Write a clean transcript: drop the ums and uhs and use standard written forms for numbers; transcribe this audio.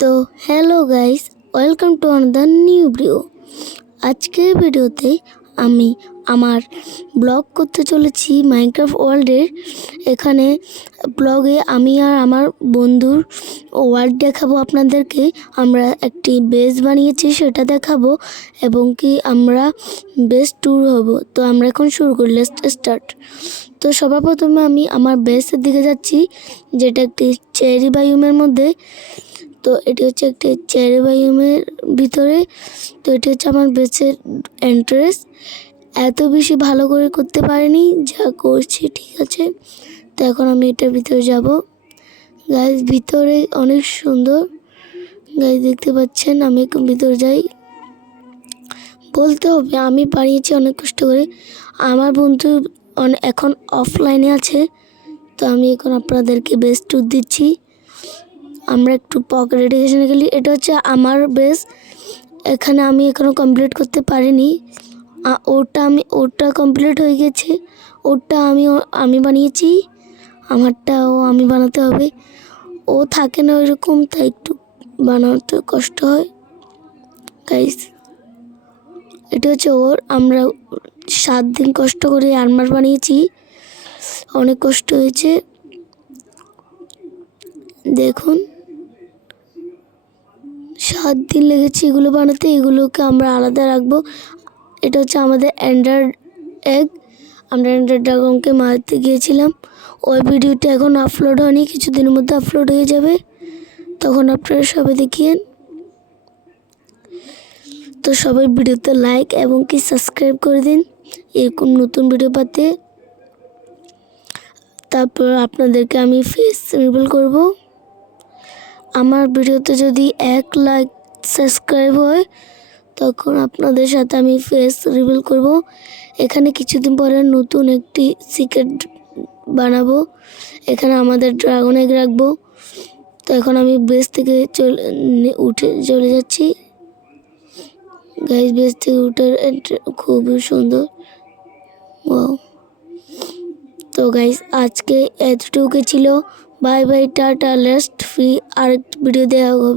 তো hello guys, welcome to another new video. আজকের ভিডিওতে আমি আমার ব্লগ করতে চলেছি মাইনক্রাফট ওয়ার্ল্ডের। এখানে ব্লগে আমি আর আমার বন্ধুর ওয়ার্ল্ড দেখাবো আপনাদেরকে। আমরা একটি বেস বানিয়েছি সেটা দেখাবো এবং কি আমরা বেস ট্যুর হব। তো আমরা এখন শুরু করি, লেটস স্টার্ট। তো সবার প্রথমে আমি আমার বেসের দিকে যাচ্ছি, যেটা একটি চেরি বায়ুমের মধ্যে। তো এটি হচ্ছে একটি চেরি বায়ুমের ভিতরে। তো এটি হচ্ছে আমার বেসের এন্ট্রেন্স। এত বেশি ভালো করে করতে পারিনি, যা করছি ঠিক আছে। তো এখন আমি এটার ভিতরে যাব। গাইস ভিতরে অনেক সুন্দর, গাইস দেখতে পাচ্ছেন। আমি এখন ভিতরে যাই। বলতে হবে আমি বানিয়েছি অনেক কষ্ট করে। আমার বন্ধু এখন অফলাইনে আছে, তো আমি এখন আপনাদেরকে বেস ট্যুর দিচ্ছি। আমরা একটু পকেট এডুকেশনে গেলি। এটা হচ্ছে আমার বেস। এখানে আমি এখনও কমপ্লিট করতে পারিনি। ওটা কমপ্লিট হয়ে গেছে। ওটা আমি বানিয়েছি, আমারটাও আমি বানাতে হবে। ও থাকে না ওইরকম, তাই একটু বানাতে কষ্ট হয় গাইস। এটা হচ্ছে ওর। আমরা 7 দিন কষ্ট করে আর্মার বানিয়েছি, অনেক কষ্ট হয়েছে। দেখুন 7 দিন লেগেছে এগুলো বানাতে। এগুলোকে আমরা আলাদা রাখবো। এটা হচ্ছে আমাদের এন্ডার এগ। আমরা এন্ডার ড্রাগনকে মারতে গিয়েছিলাম। ওই ভিডিওটা এখন আপলোড হয়নি, কিছুদিনের মধ্যে আপলোড হয়ে যাবে, তখন আপনারা সবাই দেখিয়েন। তো সবাই ভিডিওতে লাইক এবং কি সাবস্ক্রাইব করে দিন এরকম নতুন ভিডিও পাতে। তারপর আপনাদেরকে আমি ফেস রিভিল করব। আমার ভিডিওতে যদি 1 লাখ সাবস্ক্রাইব হয়, তখন আপনাদের সাথে আমি ফেস রিভিল করব। এখানে কিছুদিন পরে নতুন একটি সিক্রেট বানাবো। এখানে আমাদের ড্রাগন এগ রাখবো। তো এখন আমি বেস থেকে চলে যাচ্ছি গাইস। বেস থেকে উঠে খুবই সুন্দর। ওয়াও। তো গাইস আজকে এতটুকু ছিল। Bye bye, tata, let's free. আরেকটি ভিডিও দেওয়া হবে।